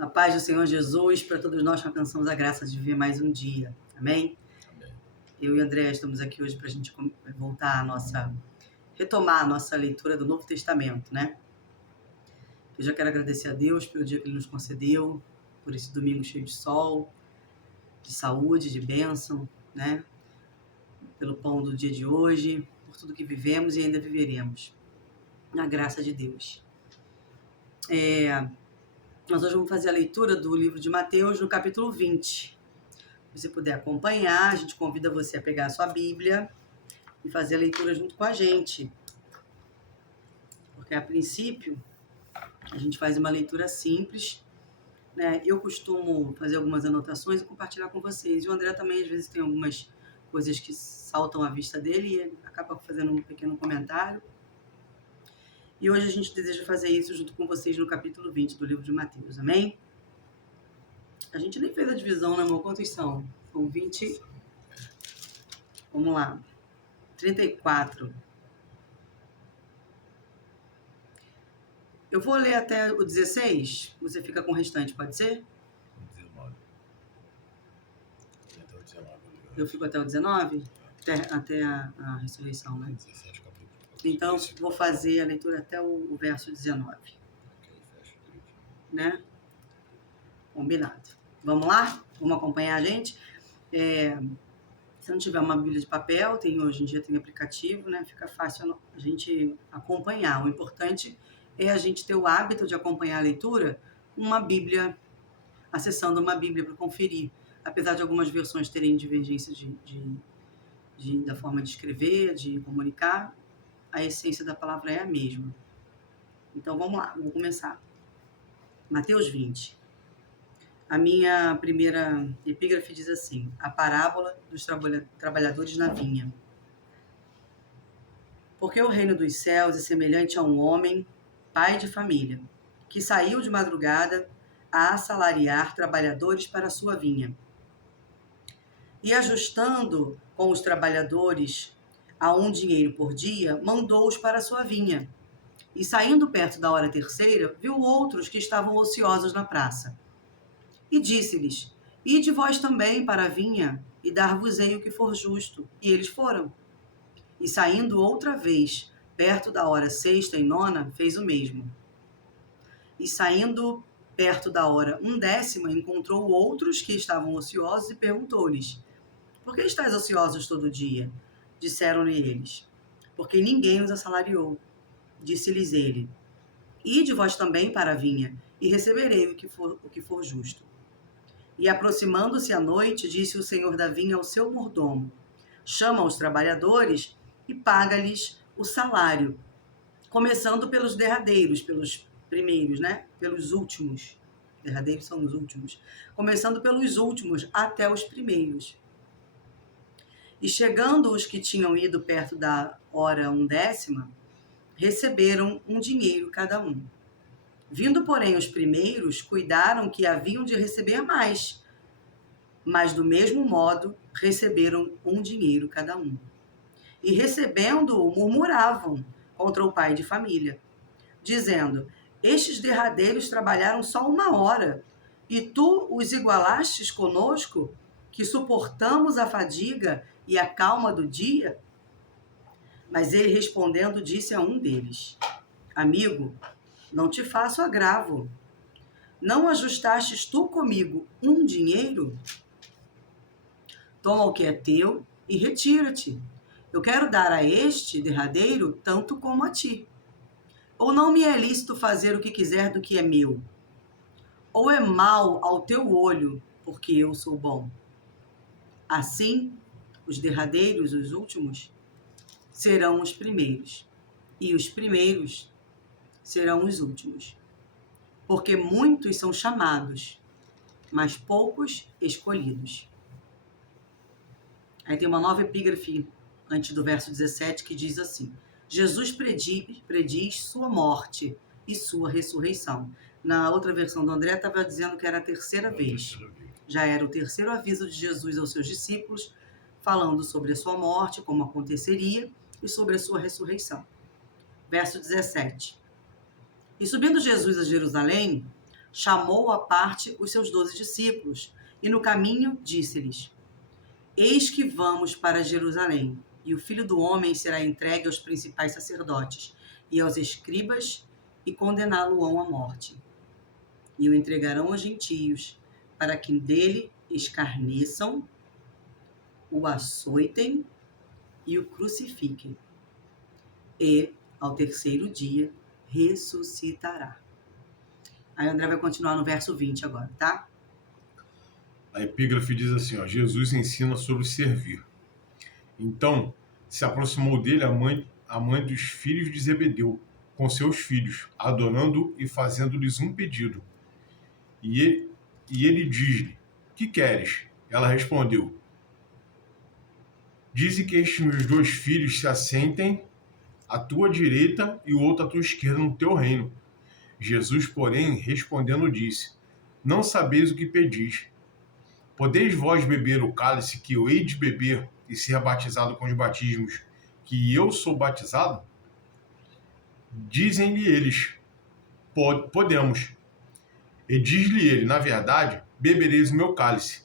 Na paz do Senhor Jesus, para todos nós que alcançamos a graça de viver mais um dia. Amém? Amém. Eu e André estamos aqui hoje para a gente retomar a nossa leitura do Novo Testamento, né? Eu já quero agradecer a Deus pelo dia que Ele nos concedeu, por esse domingo cheio de sol, de saúde, de bênção, né? Pelo pão do dia de hoje, por tudo que vivemos e ainda viveremos. Na graça de Deus. Nós hoje vamos fazer a leitura do livro de Mateus, no capítulo 20. Se você puder acompanhar, a gente convida você a pegar a sua Bíblia e fazer a leitura junto com a gente. Porque, a princípio, a gente faz uma leitura simples, né? Eu costumo fazer algumas anotações e compartilhar com vocês. E o André também, às vezes, tem algumas coisas que saltam à vista dele e acaba fazendo um pequeno comentário. E hoje a gente deseja fazer isso junto com vocês no capítulo 20 do livro de Mateus, amém? A gente nem fez a divisão, né, amor? Quantos são? São 20... Vamos lá. 34. Eu vou ler até o 16, você fica com o restante, pode ser? 19. Até o 19. Eu fico até o 19? Até a ressurreição, né? 17 capítulo. Então, vou fazer a leitura até o verso 19. Ok, fecha tudo. Né? Combinado. Vamos lá? Vamos acompanhar a gente? Se não tiver uma Bíblia de papel, hoje em dia tem aplicativo, né? Fica fácil a gente acompanhar. O importante é a gente ter o hábito de acompanhar a leitura com uma Bíblia, acessando uma Bíblia para conferir. Apesar de algumas versões terem divergência da forma de escrever, de comunicar, a essência da palavra é a mesma. Então vamos lá, vou começar. Mateus 20. A minha primeira epígrafe diz assim: a parábola dos trabalhadores na vinha. Porque o reino dos céus é semelhante a um homem, pai de família, que saiu de madrugada a assalariar trabalhadores para a sua vinha. E ajustando com os trabalhadores a dinheiro por dia, mandou-os para a sua vinha. E saindo perto da hora terceira, viu outros que estavam ociosos na praça. E disse-lhes: ide vós também para a vinha, e dar-vos-ei o que for justo. E eles foram. E saindo outra vez, perto da hora sexta e nona, fez o mesmo. E saindo perto da hora 10ª, encontrou outros que estavam ociosos e perguntou-lhes: por que estáis ociosos todo dia? Disseram-lhe eles: porque ninguém os assalariou. Disse-lhes ele: ide vós também para a vinha, e receberei o que for justo. E aproximando-se a noite, disse o senhor da vinha ao seu mordomo: chama os trabalhadores e paga-lhes o salário, começando pelos derradeiros, pelos primeiros, né? Pelos últimos. Derradeiros são os últimos. Começando pelos últimos até os primeiros. E chegando os que tinham ido perto da hora 10ª, receberam dinheiro cada um. Vindo, porém, os primeiros, cuidaram que haviam de receber mais, mas do mesmo modo receberam dinheiro cada um. E recebendo-o, murmuravam contra o pai de família, dizendo: estes derradeiros trabalharam só 1 hora, e tu os igualastes conosco, que suportamos a fadiga e a calma do dia? Mas ele respondendo disse a um deles: amigo, não te faço agravo. Não ajustastes tu comigo dinheiro? Toma o que é teu e retira-te. Eu quero dar a este derradeiro tanto como a ti. Ou não me é lícito fazer o que quiser do que é meu? Ou é mal ao teu olho, porque eu sou bom? Assim, os derradeiros, os últimos, serão os primeiros, e os primeiros serão os últimos. Porque muitos são chamados, mas poucos escolhidos. Aí tem uma nova epígrafe antes do verso 17 que diz assim: Jesus prediz sua morte e sua ressurreição. Na outra versão do André estava dizendo que era a terceira vez. Já era o terceiro aviso de Jesus aos seus discípulos, falando sobre a sua morte, como aconteceria, e sobre a sua ressurreição. Verso 17. E subindo Jesus a Jerusalém, chamou à parte os seus 12 discípulos e no caminho disse-lhes: Eis que vamos para Jerusalém, e o Filho do Homem será entregue aos principais sacerdotes e aos escribas, e condená-lo-ão à morte. E o entregarão aos gentios, para que dele escarneçam, o açoitem e o crucifiquem. E, ao terceiro dia, ressuscitará. Aí André vai continuar no verso 20 agora, tá? A epígrafe diz assim, ó, Jesus ensina sobre servir. Então, se aproximou dele a mãe dos filhos de Zebedeu, com seus filhos, adorando e fazendo-lhes um pedido. E ele diz-lhe, que queres? Ela respondeu, dize que estes meus 2 filhos se assentem à tua direita e o outro à tua esquerda no teu reino. Jesus, porém, respondendo, disse, não sabeis o que pedis. Podeis vós beber o cálice que eu hei de beber e ser batizado com os batismos que eu sou batizado? Dizem-lhe eles, podemos. E diz-lhe ele, na verdade, bebereis o meu cálice,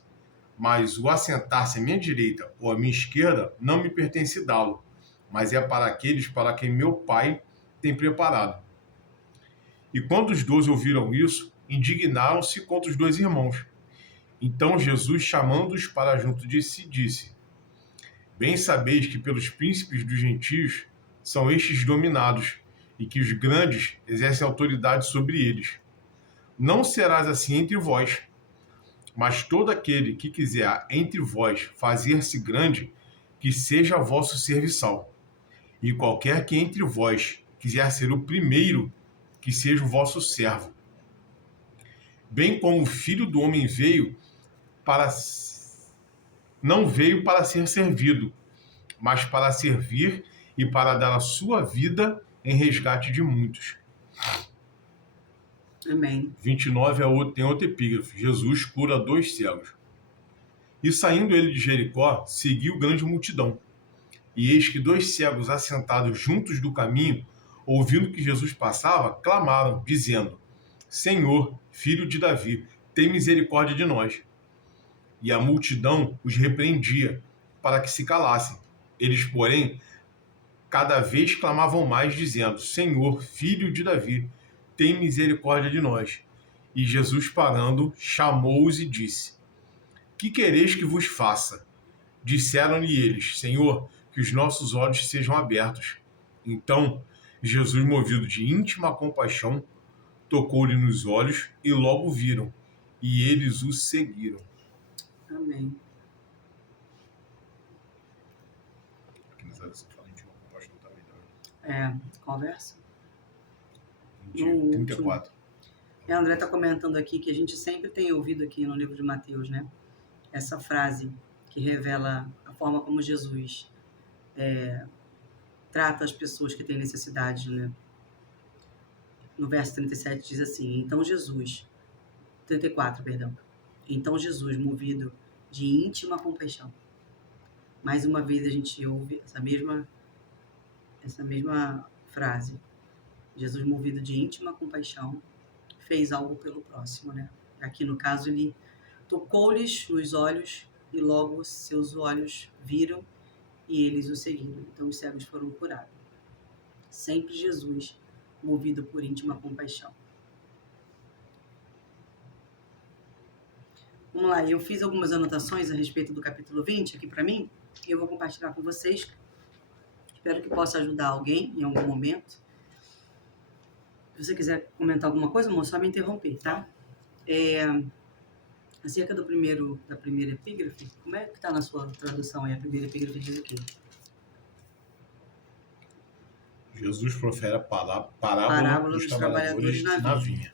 mas o assentar-se à minha direita ou à minha esquerda não me pertence dá-lo, mas é para aqueles para quem meu Pai tem preparado. E quando os 12 ouviram isso, indignaram-se contra os 2 irmãos. Então Jesus, chamando-os para junto de si, disse, bem sabeis que pelos príncipes dos gentios são estes dominados, e que os grandes exercem autoridade sobre eles. Não serás assim entre vós, mas todo aquele que quiser entre vós fazer-se grande, que seja vosso serviçal. E qualquer que entre vós quiser ser o primeiro, que seja o vosso servo. Bem como o Filho do Homem não veio para ser servido, mas para servir e para dar a sua vida em resgate de muitos. Amém. 29 tem outra epígrafe. Jesus cura 2 cegos. E saindo ele de Jericó, seguiu grande multidão. E eis que 2 cegos assentados juntos do caminho, ouvindo que Jesus passava, clamaram, dizendo, Senhor, filho de Davi, tem misericórdia de nós. E a multidão os repreendia, para que se calassem. Eles, porém, cada vez clamavam mais, dizendo, Senhor, filho de Davi, tem misericórdia de nós. E Jesus, parando, chamou-os e disse, que quereis que vos faça? Disseram-lhe eles, Senhor, que os nossos olhos sejam abertos. Então, Jesus, movido de íntima compaixão, tocou-lhe nos olhos e logo viram, e eles o seguiram. Amém. Aqui nessa versão fala íntima compaixão também, né? Conversa? 34. E a André está comentando aqui que a gente sempre tem ouvido aqui no livro de Mateus, né? Essa frase que revela a forma como Jesus trata as pessoas que têm necessidade, né? No verso 37 diz assim, 34, perdão. Então Jesus, movido de íntima compaixão. Mais uma vez a gente ouve essa mesma frase. Jesus, movido de íntima compaixão, fez algo pelo próximo, né? Aqui no caso ele tocou-lhes nos olhos e logo seus olhos viram e eles o seguiram. Então os cegos foram curados. Sempre Jesus, movido por íntima compaixão. Vamos lá, eu fiz algumas anotações a respeito do capítulo 20 aqui para mim e eu vou compartilhar com vocês. Espero que possa ajudar alguém em algum momento. Se você quiser comentar alguma coisa, amor, só me interromper, tá? Acerca da primeira epígrafe, como é que está na sua tradução aí? A primeira epígrafe diz o quê? Jesus profere a parábola dos trabalhadores na vinha.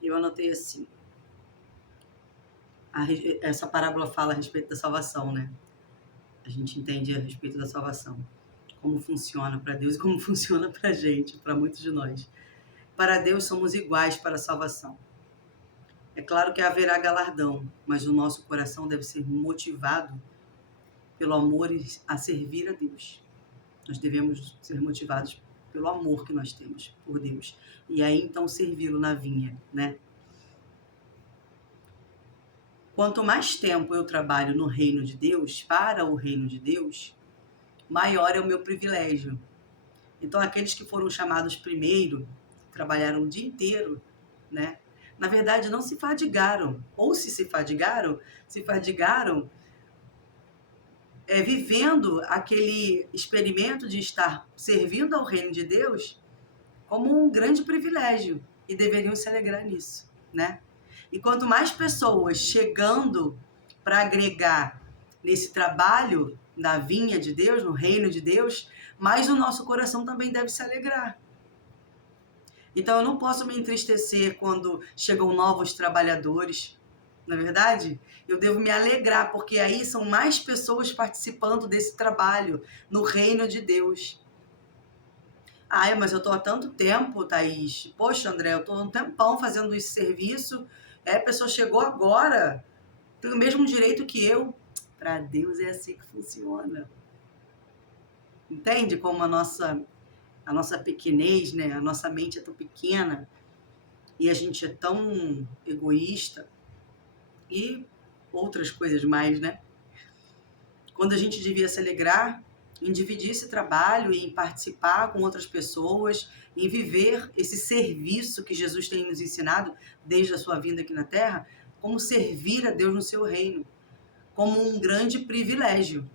Eu anotei assim. Essa parábola fala a respeito da salvação, né? A gente entende a respeito da salvação. Como funciona para Deus e como funciona para a gente, para muitos de nós. Para Deus somos iguais para a salvação. É claro que haverá galardão, mas o nosso coração deve ser motivado pelo amor a servir a Deus. Nós devemos ser motivados pelo amor que nós temos por Deus. E aí, então, servi-lo na vinha, né? Quanto mais tempo eu trabalho no reino de Deus, para o reino de Deus, maior é o meu privilégio. Então, aqueles que foram chamados primeiro, trabalharam o dia inteiro, né? Na verdade, não se fadigaram. Ou se fadigaram, vivendo aquele experimento de estar servindo ao reino de Deus como um grande privilégio. E deveriam se alegrar nisso, né? E quanto mais pessoas chegando para agregar nesse trabalho na vinha de Deus, no reino de Deus, mais o nosso coração também deve se alegrar. Então eu não posso me entristecer quando chegam novos trabalhadores, não é verdade? Eu devo me alegrar, porque aí são mais pessoas participando desse trabalho no reino de Deus. Ai, mas eu estou há tanto tempo, Thaís. Poxa, André, eu estou há um tempão fazendo esse serviço. A pessoa chegou agora, tem o mesmo direito que eu. Para Deus é assim que funciona. Entende como a nossa pequenez, né? A nossa mente é tão pequena e a gente é tão egoísta e outras coisas mais, né? Quando a gente devia se alegrar em dividir esse trabalho e em participar com outras pessoas, em viver esse serviço que Jesus tem nos ensinado desde a sua vinda aqui na Terra, como servir a Deus no seu reino, como um grande privilégio.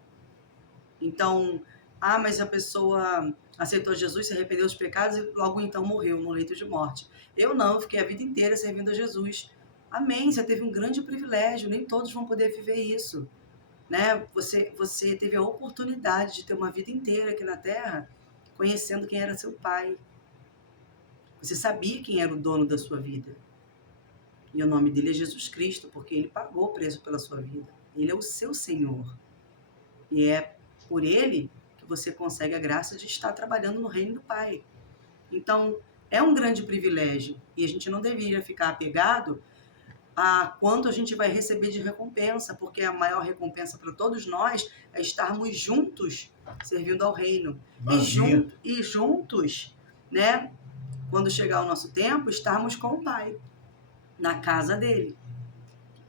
Então, mas a pessoa aceitou Jesus, se arrependeu dos pecados e logo então morreu no leito de morte. Eu não, eu fiquei a vida inteira servindo a Jesus. Amém, você teve um grande privilégio, nem todos vão poder viver isso. Né? Você teve a oportunidade de ter uma vida inteira aqui na Terra conhecendo quem era seu pai. Você sabia quem era o dono da sua vida. E o nome dele é Jesus Cristo, porque ele pagou o preço pela sua vida. Ele é o seu Senhor. E é por ele que você consegue a graça de estar trabalhando no reino do Pai. Então, é um grande privilégio. E a gente não deveria ficar apegado a quanto a gente vai receber de recompensa, porque a maior recompensa para todos nós é estarmos juntos servindo ao reino. E juntos, né, quando chegar o nosso tempo, estarmos com o Pai, na casa dele.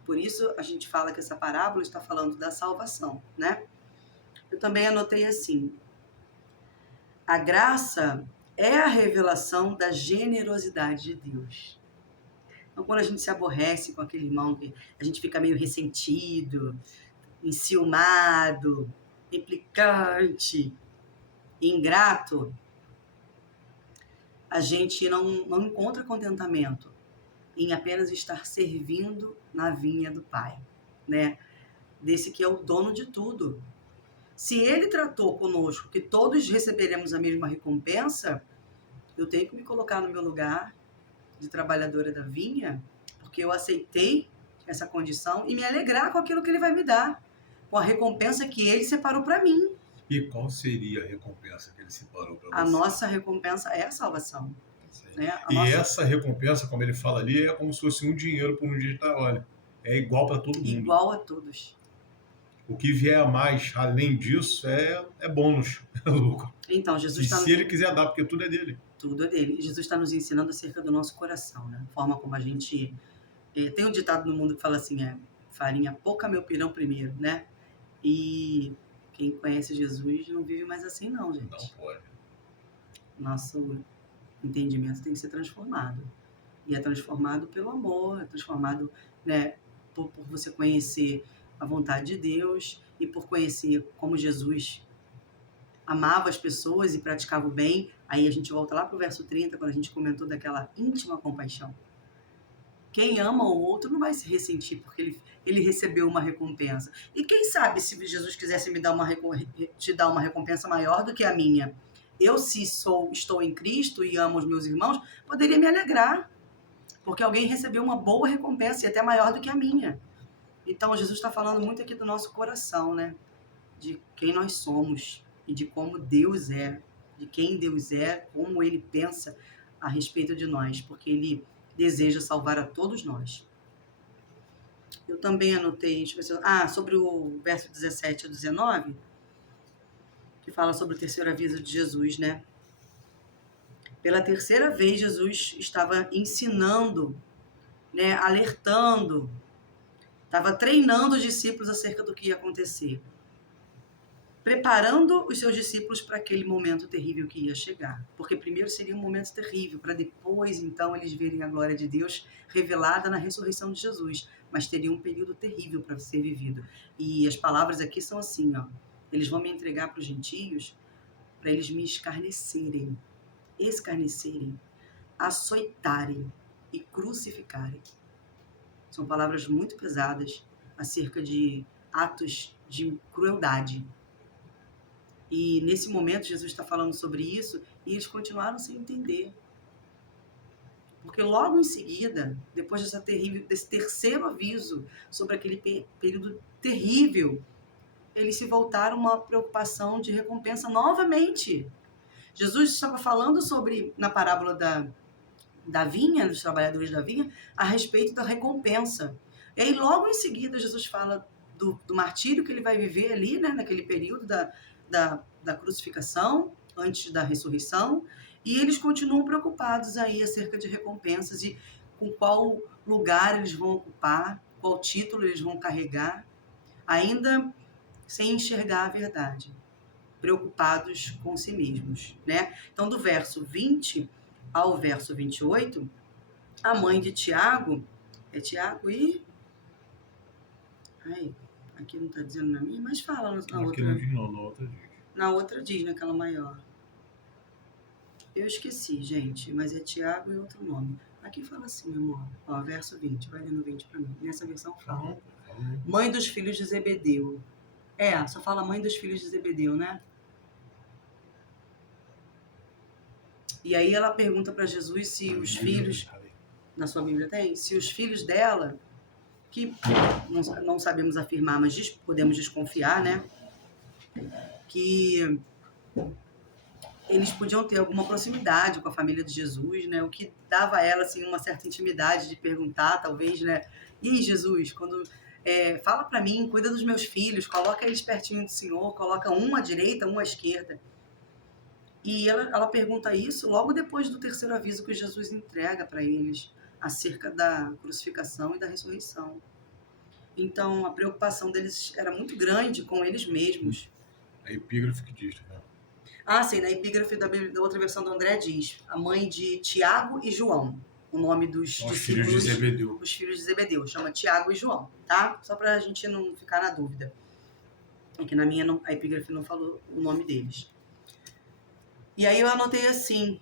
Por isso a gente fala que essa parábola está falando da salvação, né? Eu também anotei assim: a graça é a revelação da generosidade de Deus. Então, quando a gente se aborrece com aquele irmão, que a gente fica meio ressentido, enciumado, implicante, ingrato, a gente não encontra contentamento em apenas estar servindo na vinha do Pai, né? Desse que é o dono de tudo. Se ele tratou conosco que todos receberemos a mesma recompensa, eu tenho que me colocar no meu lugar de trabalhadora da vinha, porque eu aceitei essa condição e me alegrar com aquilo que ele vai me dar, com a recompensa que ele separou para mim. E qual seria a recompensa que ele separou para você? A nossa recompensa é a salvação. Né? Essa recompensa, como ele fala ali, é como se fosse um dinheiro por um dia de trabalho. É igual para todo mundo. Igual a todos. O que vier a mais, além disso, é bônus, é lucro. Então, Jesus está... Se ele quiser dar, porque tudo é dele. Tudo é dele. Jesus está nos ensinando acerca do nosso coração, né? A forma como a gente... tem um ditado no mundo que fala assim, farinha pouca, meu pirão primeiro, né? E quem conhece Jesus não vive mais assim, não, gente. Não pode. Nosso entendimento tem que ser transformado. E é transformado pelo amor, é transformado, né, por você conhecer a vontade de Deus e por conhecer como Jesus amava as pessoas e praticava o bem. Aí a gente volta lá para o verso 30, quando a gente comentou daquela íntima compaixão. Quem ama o outro não vai se ressentir porque ele recebeu uma recompensa. E quem sabe se Jesus quisesse te dar uma recompensa maior do que a minha? Eu, se estou em Cristo e amo os meus irmãos, poderia me alegrar, porque alguém recebeu uma boa recompensa e até maior do que a minha. Então, Jesus está falando muito aqui do nosso coração, né? De quem nós somos e de como Deus é, de quem Deus é, como Ele pensa a respeito de nós, porque Ele deseja salvar a todos nós. Eu também anotei, sobre o verso 17 a 19, que fala sobre o terceiro aviso de Jesus, né? Pela terceira vez, Jesus estava ensinando, né, alertando Estava treinando os discípulos acerca do que ia acontecer, preparando os seus discípulos para aquele momento terrível que ia chegar. Porque primeiro seria um momento terrível, para depois, então, eles verem a glória de Deus revelada na ressurreição de Jesus. Mas teria um período terrível para ser vivido. E as palavras aqui são assim, ó. Eles vão me entregar para os gentios, para eles me escarnecerem, açoitarem e crucificarem. São palavras muito pesadas acerca de atos de crueldade. E nesse momento Jesus está falando sobre isso e eles continuaram sem entender. Porque logo em seguida, depois desse terceiro aviso sobre aquele período terrível, eles se voltaram a uma preocupação de recompensa novamente. Jesus estava falando sobre, na parábola da vinha, dos trabalhadores da vinha, a respeito da recompensa. E aí logo em seguida Jesus fala do martírio que ele vai viver ali, né, naquele período da crucificação, antes da ressurreição, e eles continuam preocupados aí acerca de recompensas e com qual lugar eles vão ocupar, qual título eles vão carregar, ainda sem enxergar a verdade, preocupados com si mesmos, né? Então, do verso 20 ao verso 28, a mãe de Tiago, é Tiago e... Ai, aqui não está dizendo na minha, mas fala na outra. Aqui não diz não, na outra diz. Na outra diz, naquela maior. Eu esqueci, gente, mas é Tiago e outro nome. Aqui fala assim, amor. Ó, verso 20, vai ler no 20 para mim. Nessa versão fala. Mãe dos filhos de Zebedeu. Só fala mãe dos filhos de Zebedeu, né? E aí ela pergunta para Jesus se os filhos... Na sua Bíblia tem? Se os filhos dela, que não sabemos afirmar, mas podemos desconfiar, né? Que eles podiam ter alguma proximidade com a família de Jesus, né? O que dava a ela, assim, uma certa intimidade de perguntar, talvez, né? E aí, Jesus, quando... fala para mim, cuida dos meus filhos, coloca eles pertinho do Senhor, coloca um à direita, um à esquerda. E ela pergunta isso logo depois do terceiro aviso que Jesus entrega para eles acerca da crucificação e da ressurreição. Então, a preocupação deles era muito grande com eles mesmos. A epígrafe que diz, né? Ah, sim, na epígrafe da outra versão do André diz a mãe de Tiago e João, o nome dos Os filhos de Zebedeu. Os filhos de Zebedeu, chama Tiago e João, tá? Só para a gente não ficar na dúvida. É que na minha a epígrafe não falou o nome deles. E aí eu anotei assim,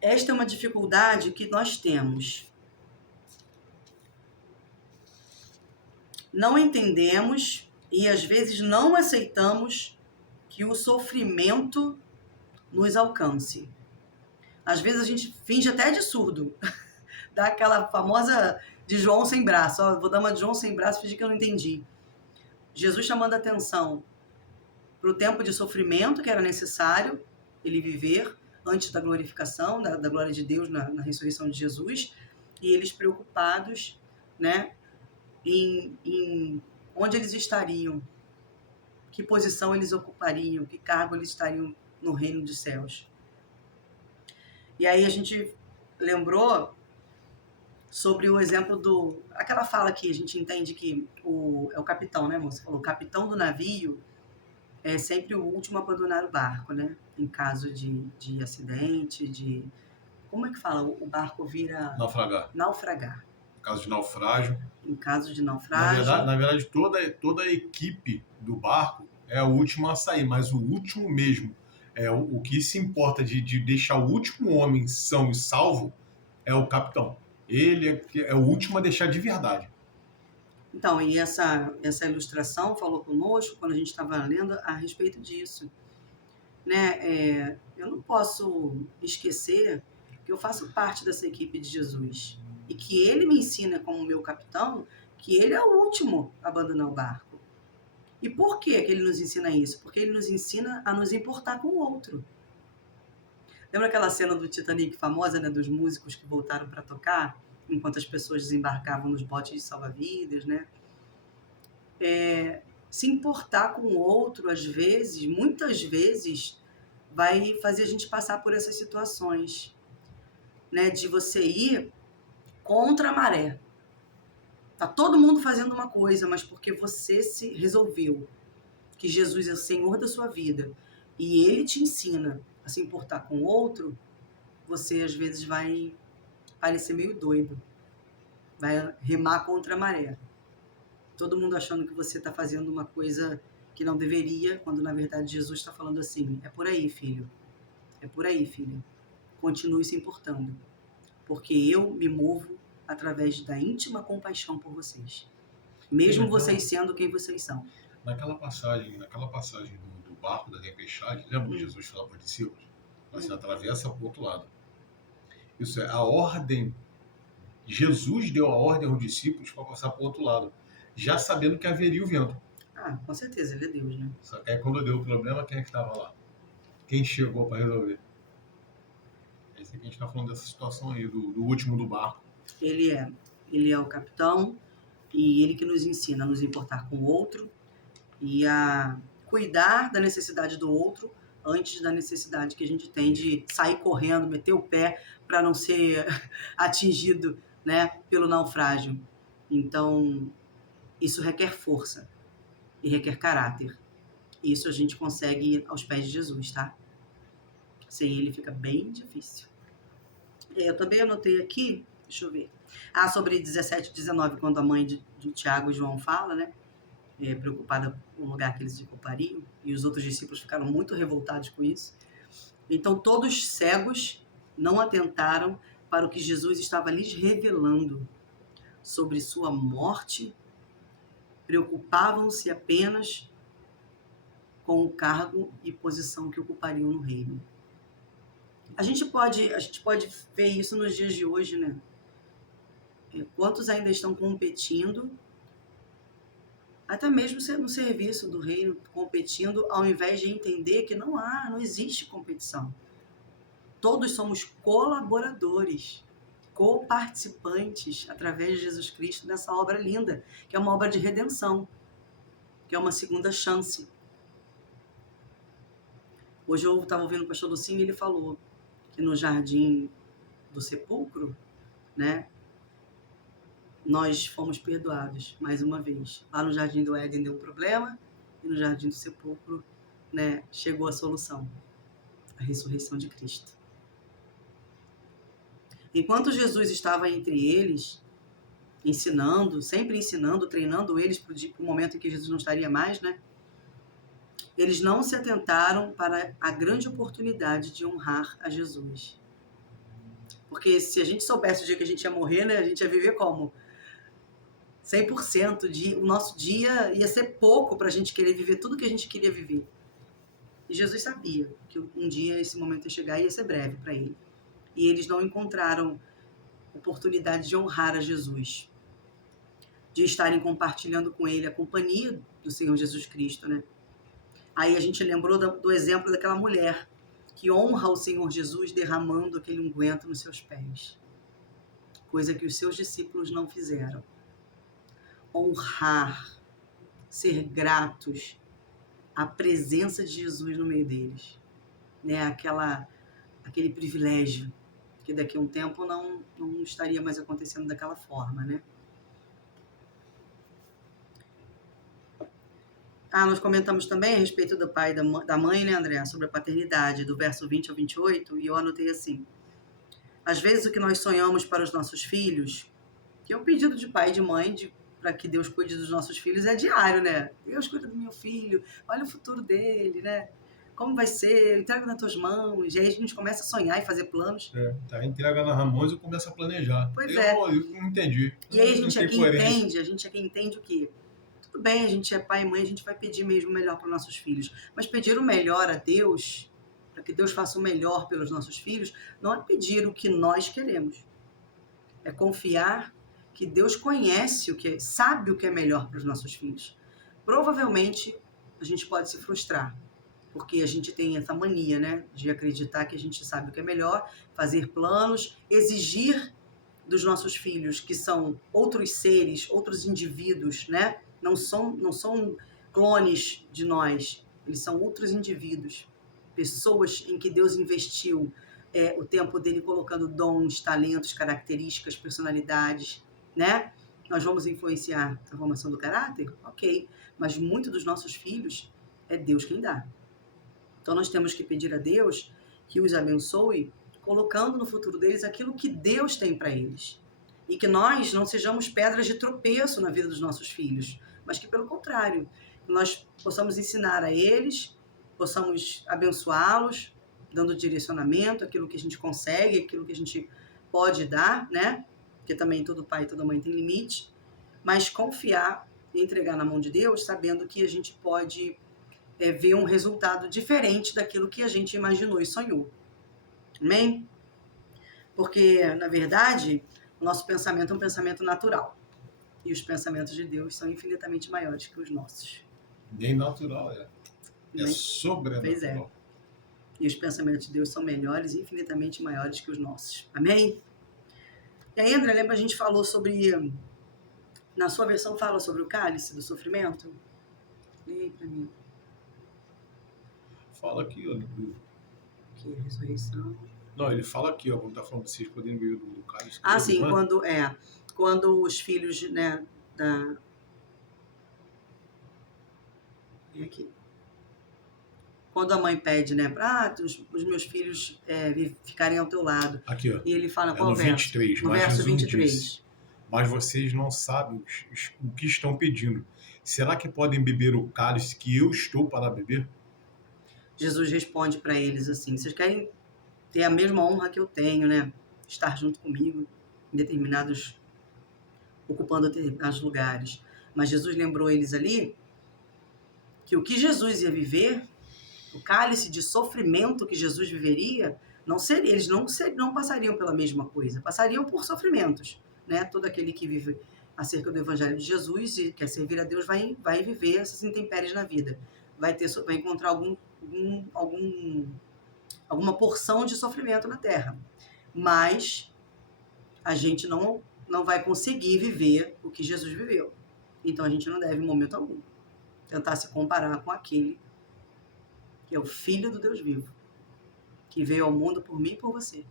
esta é uma dificuldade que nós temos. Não entendemos e às vezes não aceitamos que o sofrimento nos alcance. Às vezes a gente finge até de surdo. Dá aquela famosa de João sem braço. Vou dar uma de João sem braço e fingir que eu não entendi. Jesus chamando a atenção para o tempo de sofrimento que era necessário ele viver antes da glorificação, da glória de Deus na ressurreição de Jesus, e eles preocupados, né, em onde eles estariam, que posição eles ocupariam, que cargo eles estariam no reino dos céus. E aí a gente lembrou sobre o exemplo aquela fala que a gente entende que é o capitão, né, moça? Falou, o capitão do navio é sempre o último a abandonar o barco, né? Em caso de acidente, como é que fala? O barco vira... Naufragar. Em caso de naufrágio. Em caso de naufrágio. Na verdade toda a equipe do barco é a última a sair, mas o último mesmo. O que se importa de deixar o último homem são e salvo é o capitão. Ele é o último a deixar de verdade. Então, e essa ilustração falou conosco, quando a gente estava lendo, a respeito disso. Né? Eu não posso esquecer que eu faço parte dessa equipe de Jesus. E que ele me ensina, como meu capitão, que ele é o último a abandonar o barco. E por que ele nos ensina isso? Porque ele nos ensina a nos importar com o outro. Lembra aquela cena do Titanic famosa, né, dos músicos que voltaram para tocar, enquanto as pessoas desembarcavam nos botes de salva-vidas, né? Se importar com o outro, às vezes, muitas vezes, vai fazer a gente passar por essas situações, né? De você ir contra a maré. Tá todo mundo fazendo uma coisa, mas porque você se resolveu que Jesus é o Senhor da sua vida e Ele te ensina a se importar com o outro, você às vezes vai parecer meio doido, vai remar contra a maré. Todo mundo achando que você está fazendo uma coisa que não deveria, quando na verdade Jesus está falando assim: é por aí, filho, é por aí, filha. Continue se importando, porque eu me movo através da íntima compaixão por vocês, mesmo vocês sendo quem vocês são. Naquela passagem do barco da tempestade, lembra que Jesus falou para os discípulos? Você atravessa para o outro lado. Isso é a ordem. Jesus deu a ordem aos discípulos para passar para o outro lado, já sabendo que haveria o vento. Ah, com certeza, ele é Deus, né? Só que aí quando deu o problema, quem é que estava lá? Quem chegou para resolver? É isso que a gente está falando dessa situação aí, do último do barco. Ele é o capitão e ele que nos ensina a nos importar com o outro e a cuidar da necessidade do outro antes da necessidade que a gente tem de sair correndo, meter o pé para não ser atingido, né, pelo naufrágio. Então, isso requer força e requer caráter. Isso a gente consegue aos pés de Jesus, tá? Sem ele fica bem difícil. Eu também anotei aqui, deixa eu ver. Sobre 17 e 19, quando a mãe de Tiago e João fala, né? Preocupada com o lugar que eles ocupariam, e os outros discípulos ficaram muito revoltados com isso. Então, todos cegos não atentaram para o que Jesus estava lhes revelando sobre sua morte, preocupavam-se apenas com o cargo e posição que ocupariam no reino. A gente pode ver isso nos dias de hoje, né? Quantos ainda estão competindo, até mesmo no serviço do reino, competindo, ao invés de entender que não existe competição. Todos somos colaboradores, coparticipantes, através de Jesus Cristo, nessa obra linda, que é uma obra de redenção, que é uma segunda chance. Hoje eu estava ouvindo o pastor Lucinho e ele falou que no jardim do sepulcro, né, nós fomos perdoados, mais uma vez. Lá no Jardim do Éden deu um problema, e no Jardim do Sepulcro, né, chegou a solução, a ressurreição de Cristo. Enquanto Jesus estava entre eles, sempre ensinando, treinando eles para o momento em que Jesus não estaria mais, né, eles não se atentaram para a grande oportunidade de honrar a Jesus. Porque se a gente soubesse o dia que a gente ia morrer, né, a gente ia viver como? 100%, o nosso dia ia ser pouco para a gente querer viver tudo que a gente queria viver. E Jesus sabia que um dia esse momento ia chegar e ia ser breve para ele. E eles não encontraram oportunidade de honrar a Jesus, de estarem compartilhando com ele a companhia do Senhor Jesus Cristo, né? Aí a gente lembrou do exemplo daquela mulher que honra o Senhor Jesus derramando aquele unguento nos seus pés. Coisa que os seus discípulos não fizeram. Honrar, ser gratos à presença de Jesus no meio deles, né? Aquele privilégio que daqui a um tempo não estaria mais acontecendo daquela forma, né? Nós comentamos também a respeito do pai e da mãe, né, André? Sobre a paternidade, do verso 20 ao 28, e eu anotei assim: às vezes o que nós sonhamos para os nossos filhos, que é um pedido de pai e de mãe, para que Deus cuide dos nossos filhos, é diário, né? Deus cuida do meu filho, olha o futuro dele, né? Como vai ser? Entrega nas tuas mãos. E aí a gente começa a sonhar e fazer planos. Entrega nas mãos e começa a planejar. Eu não entendi. E aí a gente aqui entende o quê? Tudo bem, a gente é pai e mãe, a gente vai pedir mesmo o melhor para os nossos filhos. Mas pedir o melhor a Deus, para que Deus faça o melhor pelos nossos filhos, não é pedir o que nós queremos. É confiar que Deus sabe o que é melhor para os nossos filhos. Provavelmente, a gente pode se frustrar, porque a gente tem essa mania, né, de acreditar que a gente sabe o que é melhor, fazer planos, exigir dos nossos filhos, que são outros seres, outros indivíduos, né, não são clones de nós, eles são outros indivíduos, pessoas em que Deus investiu o tempo dele colocando dons, talentos, características, personalidades, né? nós vamos influenciar a formação do caráter? Ok, mas muito dos nossos filhos é Deus quem dá. Então nós temos que pedir a Deus que os abençoe, colocando no futuro deles aquilo que Deus tem para eles. E que nós não sejamos pedras de tropeço na vida dos nossos filhos, mas que, pelo contrário, nós possamos ensinar a eles, possamos abençoá-los, dando direcionamento, aquilo que a gente consegue, aquilo que a gente pode dar, né? Porque também todo pai e toda mãe tem limite, mas confiar e entregar na mão de Deus, sabendo que a gente pode ver um resultado diferente daquilo que a gente imaginou e sonhou. Amém? Porque, na verdade, o nosso pensamento é um pensamento natural. E os pensamentos de Deus são infinitamente maiores que os nossos. Nem natural, é. É sobrenatural. Pois é. E os pensamentos de Deus são melhores e infinitamente maiores que os nossos. Amém? E aí, André, lembra a gente falou sobre... Na sua versão fala sobre o cálice do sofrimento? Lê aí pra mim. Fala aqui, ó. Que ressurreição... Não, ele fala aqui, ó, quando tá falando de vocês poderem beber do cálice. Ah, sim, quando os filhos, né, E aqui. Quando a mãe pede, né, para os meus filhos ficarem ao teu lado. Aqui, ó. E ele fala qual no verso? 23, No mas verso Jesus 23. disse, mas vocês não sabem o que estão pedindo. Será que podem beber o cálice que eu estou para beber? Jesus responde para eles assim: vocês querem ter a mesma honra que eu tenho, né? Estar junto comigo em ocupando determinados lugares. Mas Jesus lembrou eles ali que o que Jesus ia viver, o cálice de sofrimento que Jesus viveria, eles não passariam pela mesma coisa, passariam por sofrimentos, né? Todo aquele que vive acerca do Evangelho de Jesus e quer servir a Deus vai viver essas intempéries na vida, vai encontrar alguma porção de sofrimento na Terra, mas a gente não vai conseguir viver o que Jesus viveu. Então a gente não deve, em momento algum, tentar se comparar com aquele que é o Filho do Deus vivo, que veio ao mundo por mim e por você.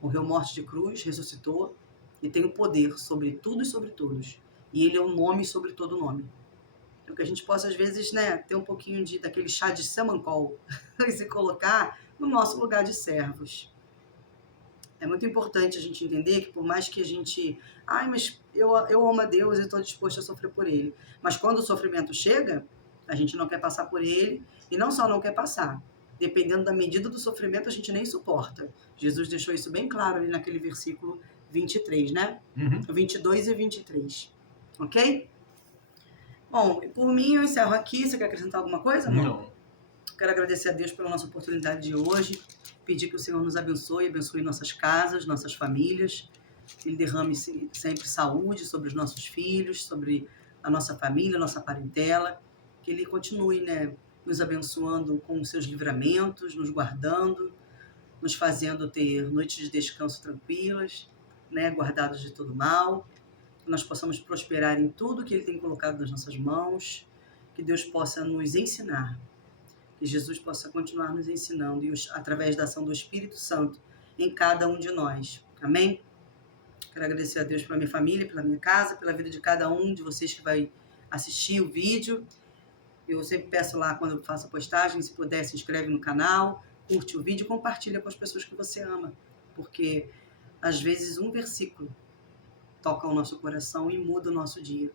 Morreu morte de cruz, ressuscitou e tem o poder sobre tudo e sobre todos. E ele é o nome sobre todo nome. Então que a gente possa, às vezes, né, ter um pouquinho daquele chá de samancol e se colocar no nosso lugar de servos. É muito importante a gente entender que por mais que a gente... mas eu amo a Deus e estou disposto a sofrer por Ele. Mas quando o sofrimento chega, a gente não quer passar por ele. E não só não quer passar. Dependendo da medida do sofrimento, a gente nem suporta. Jesus deixou isso bem claro ali naquele versículo 23, né? 22 e 23. Ok? Bom, por mim eu encerro aqui. Você quer acrescentar alguma coisa, amor? Não. Quero agradecer a Deus pela nossa oportunidade de hoje. Pedir que o Senhor nos abençoe nossas casas, nossas famílias. Que Ele derrame sempre saúde sobre os nossos filhos, sobre a nossa família, a nossa parentela. Que Ele continue, né, nos abençoando com os seus livramentos, nos guardando, nos fazendo ter noites de descanso tranquilas, né, guardados de todo mal. Que nós possamos prosperar em tudo que Ele tem colocado nas nossas mãos. Que Deus possa nos ensinar. Que Jesus possa continuar nos ensinando e através da ação do Espírito Santo em cada um de nós. Amém? Quero agradecer a Deus pela minha família, pela minha casa, pela vida de cada um de vocês que vai assistir o vídeo. Eu sempre peço lá, quando eu faço a postagem, se puder, se inscreve no canal, curte o vídeo e compartilha com as pessoas que você ama. Porque, às vezes, um versículo toca o nosso coração e muda o nosso dia.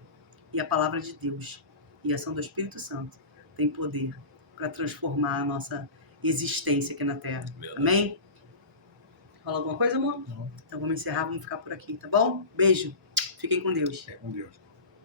E a palavra de Deus e a ação do Espírito Santo tem poder para transformar a nossa existência aqui na Terra. Verdade. Amém? Fala alguma coisa, amor? Não. Então vamos encerrar, vamos ficar por aqui, tá bom? Beijo. Fiquem com Deus. É com Deus.